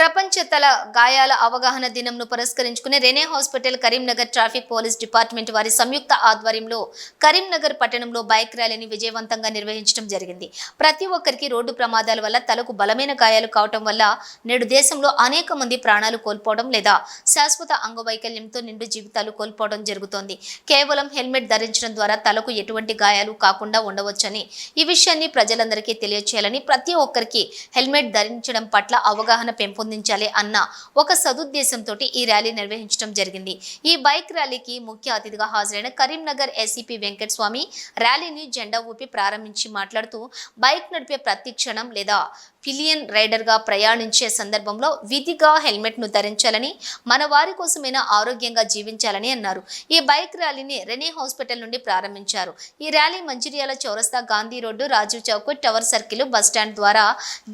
ప్రపంచ తల గాయాల అవగాహన దినంను పురస్కరించుకుని Rene hospital Karimnagar traffic police department వారి సంయుక్త ఆధ్వర్యంలో కరీంనగర్ పట్టణంలో బైక్ ర్యాలీని విజయవంతంగా నిర్వహించడం జరిగింది. ప్రతి ఒక్కరికి రోడ్డు ప్రమాదాల వల్ల తలకు బలమైన గాయాలు కావటం వల్ల నేడు దేశంలో అనేక మంది ప్రాణాలు కోల్పోవడం లేదా శాశ్వత అంగవైకల్యంతో నిండు జీవితాలు కోల్పోవడం జరుగుతోంది. కేవలం హెల్మెట్ ధరించడం ద్వారా తలకు ఎటువంటి గాయాలు కాకుండా ఉండవచ్చని ఈ విషయాన్ని ప్రజలందరికీ తెలియచేయాలని ప్రతి ఒక్కరికి హెల్మెట్ ధరించడం పట్ల అవగాహన పెంపొంది పెంపొందించాలి అన్న ఒక సదుద్దేశంతో ఈ ర్యాలీ నిర్వహించడం జరిగింది. ఈ బైక్ ర్యాలీకి ముఖ్య అతిథిగా హాజరైన కరీంనగర్ ఎస్సీపీ వెంకట స్వామి ర్యాలీని జెండా ఊపి ప్రారంభించి మాట్లాడుతూ బైక్ నడిపే ప్రతి క్షణం లేదా పిలియన్ రైడర్గా ప్రయాణించే సందర్భంలో విధిగా హెల్మెట్ను ధరించాలని మన వారి కోసమైనా ఆరోగ్యంగా జీవించాలని అన్నారు. ఈ బైక్ ర్యాలీని రెనీ హాస్పిటల్ నుండి ప్రారంభించారు. ఈ ర్యాలీ మంచిర్యాల చౌరస్తా Gandhi road Rajiv Chowk tower circle bus stand ద్వారా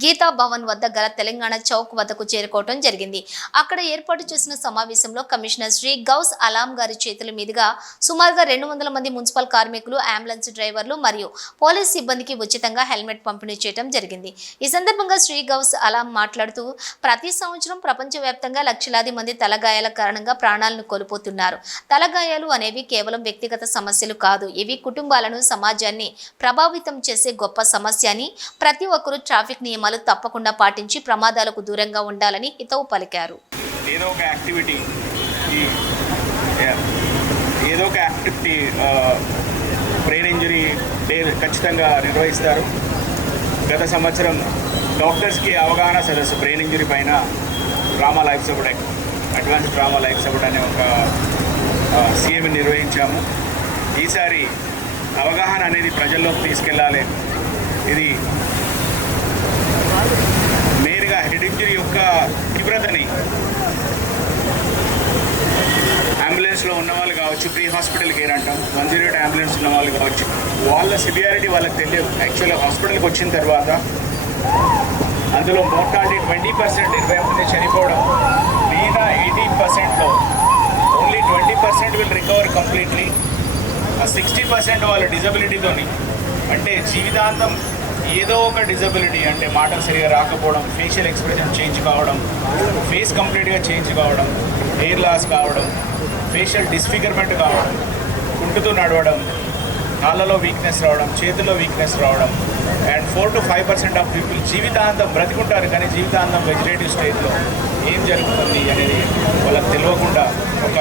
గీతా భవన్ వద్ద గల తెలంగాణ చౌక్ వద్దకు చేరుకోవడం జరిగింది. అక్కడ ఏర్పాటు చేసిన సమావేశంలో కమిషనర్ శ్రీ గౌస్ అలాం గారి చేతుల మీదుగా సుమారుగా రెండు వందల మంది మున్సిపల్ కార్మికులు అంబులెన్స్ డ్రైవర్లు మరియు పోలీస్ సిబ్బందికి ఉచితంగా హెల్మెట్ పంపిణీ చేయడం జరిగింది. ఈ సందర్భంగా శ్రీ గౌస్ అలాం మాట్లాడుతూ ప్రతి సంవత్సరం ప్రపంచవ్యాప్తంగా లక్షలాది మంది తలగాయాల కారణంగా ప్రాణాలను కోల్పోతున్నారు. తలగాయాలు అనేవి కేవలం వ్యక్తిగత సమస్యలు కాదు. ఇవి కుటుంబాలను సమాజాన్ని ప్రభావితం చేసే గొప్ప సమస్య అని ప్రతి ఒక్కరూ ట్రాఫిక్ నియమాలు తప్పకుండా పాటించి ప్రమాదాలకు దూరంగా ఉండాలని హితవు పలికారు. ఏదో ఒక యాక్టివిటీ ఏదో ఒక యాక్టివిటీ బ్రెయిన్ ఇంజరీ డే ఖచ్చితంగా నిర్వహిస్తారు. గత సంవత్సరం డాక్టర్స్కి అవగాహన సదస్సు బ్రెయిన్ ఇంజురీ పైన trauma life support advance trauma life support అనే ఒక సీఎం నిర్వహించాము. ఈసారి అవగాహన అనేది ప్రజల్లోకి తీసుకెళ్ళాలి. ఇది మెయిన్గా హెడ్ ఇంజరీ యొక్క తీవ్రతని అంబులెన్స్లో ఉన్న వాళ్ళు కావచ్చు ప్రీ హాస్పిటల్ కేర్ అంటాం వన్ జీరో ఎయిట్ అంబులెన్స్ ఉన్న వాళ్ళు కావచ్చు వాళ్ళ సివియారిటీ వాళ్ళకి తెలియదు. యాక్చువల్గా హాస్పిటల్కి వచ్చిన తర్వాత అందులో మోర్టాలిటీ ట్వంటీ పర్సెంట్ ఇరవై మంది చనిపోవడం మిగతా ఎయిటీ పర్సెంట్లో only twenty percent will recover completely. ఆ సిక్స్టీ పర్సెంట్ వాళ్ళ డిజబిలిటీతోని అంటే జీవితాంతం ఏదో ఒక డిజబిలిటీ అంటే మాటలు సరిగా రాకపోవడం ఫేషియల్ ఎక్స్ప్రెషన్ చేంజ్ కావడం ఫేస్ కంప్లీట్గా చేంజ్ కావడం హెయిర్ లాస్ కావడం ఫేషియల్ డిస్ఫిగర్మెంట్ కావడం కుంటుతూ నడవడం కాళ్ళలో వీక్నెస్ రావడం చేతుల్లో వీక్నెస్ రావడం. And four to five percent of people జీవితాంతం బ్రతికుంటారు. కానీ జీవితాంతం వెజిటేటివ్ స్టేజ్లో ఏం జరుగుతుంది అనేది వాళ్ళకి తెలియకుండా ఒక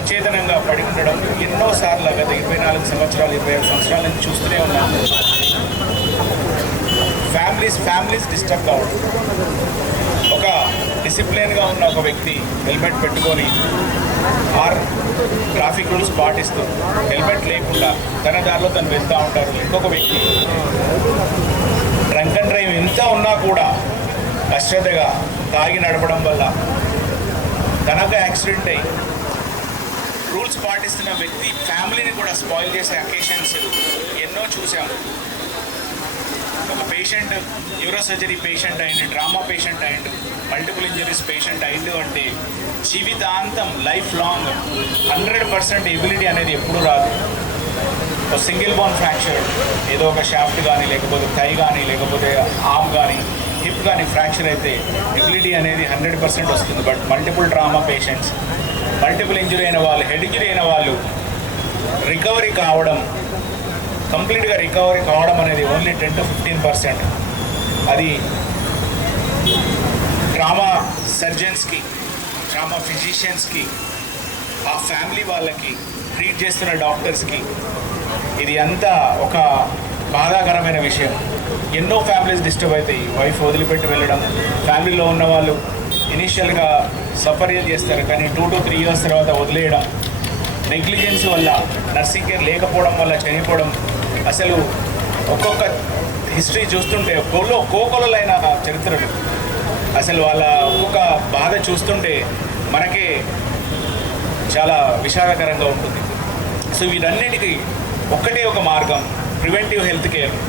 అచేతనంగా పడి ఉండడం. ఎన్నోసార్లు గత ఇరవై నాలుగు సంవత్సరాలు ఇరవై ఐదు సంవత్సరాల నుంచి చూస్తూనే ఉన్నాము ఫ్యామిలీస్ ఫ్యామిలీస్ డిస్టర్బ్ కావడం. ఒక డిసిప్లిన్గా ఉన్న ఒక వ్యక్తి హెల్మెట్ పెట్టుకొని ఆర్ ట్రాఫిక్ రూల్స్ పాటిస్తూ హెల్మెట్ లేకుండా తన దారిలో తను వెళ్తూ ఉంటారు. ఇంకొక వ్యక్తి డ్రంక్ అండ్ డ్రైవ్ ఎంత ఉన్నా కూడా అశ్రద్ధగా తాగి నడపడం వల్ల తనకు యాక్సిడెంట్ అయ్యి రూల్స్ పాటిస్తున్న వ్యక్తి ఫ్యామిలీని కూడా స్పాయిల్ చేసే అకేషన్స్ ఎన్నో చూసాము ఒక పేషెంట్ న్యూరో సర్జరీ పేషెంట్ అయింది డ్రామా పేషెంట్ అయిండు మల్టిపుల్ ఇంజరీస్ పేషెంట్ అయిండు అంటే జీవితాంతం life long hundred percent ability అనేది ఎప్పుడూ రాదు. ఒక సింగిల్ బోన్ ఫ్రాక్చర్ ఏదో ఒక షాఫ్ట్ కానీ లేకపోతే థై కానీ లేకపోతే ఆమ్ కానీ హిప్ కానీ ఫ్రాక్చర్ అయితే ఎబిలిటీ అనేది హండ్రెడ్ పర్సెంట్ వస్తుంది. But multiple trauma patients multiple injury అయిన వాళ్ళు హెడ్ ఇంజురీ అయిన వాళ్ళు రికవరీ కావడం కంప్లీట్గా రికవరీ కావడం అనేది only ten to fifteen percent అది డ్రామా సర్జన్స్కి డ్రామా ఫిజిషియన్స్కి ఆ ఫ్యామిలీ వాళ్ళకి ట్రీట్ చేస్తున్న డాక్టర్స్కి ఇది అంతా ఒక బాధాకరమైన విషయం. ఎన్నో ఫ్యామిలీస్ డిస్టర్బ్ అవుతాయి. వైఫ్ వదిలిపెట్టి వెళ్ళడం ఫ్యామిలీలో ఉన్న వాళ్ళు ఇనీషియల్గా సఫర్ చేస్తారు? కానీ టూ టు త్రీ ఇయర్స్ తర్వాత వదిలేయడం నెగ్లిజెన్స్ వల్ల నర్సింగ్ కేర్ లేకపోవడం వల్ల చనిపోవడం అసలు ఒక్కొక్క హిస్టరీ చూస్తుంటే కోలో కోకొలలైన చరిత్రలు. అసలు వాళ్ళ ఒక్కొక్క బాధ చూస్తుంటే మనకే చాలా విషాదకరంగా ఉంటుంది. సో వీటన్నిటికీ ఒక్కటే ఒక మార్గం ప్రివెంటివ్ హెల్త్ కేర్.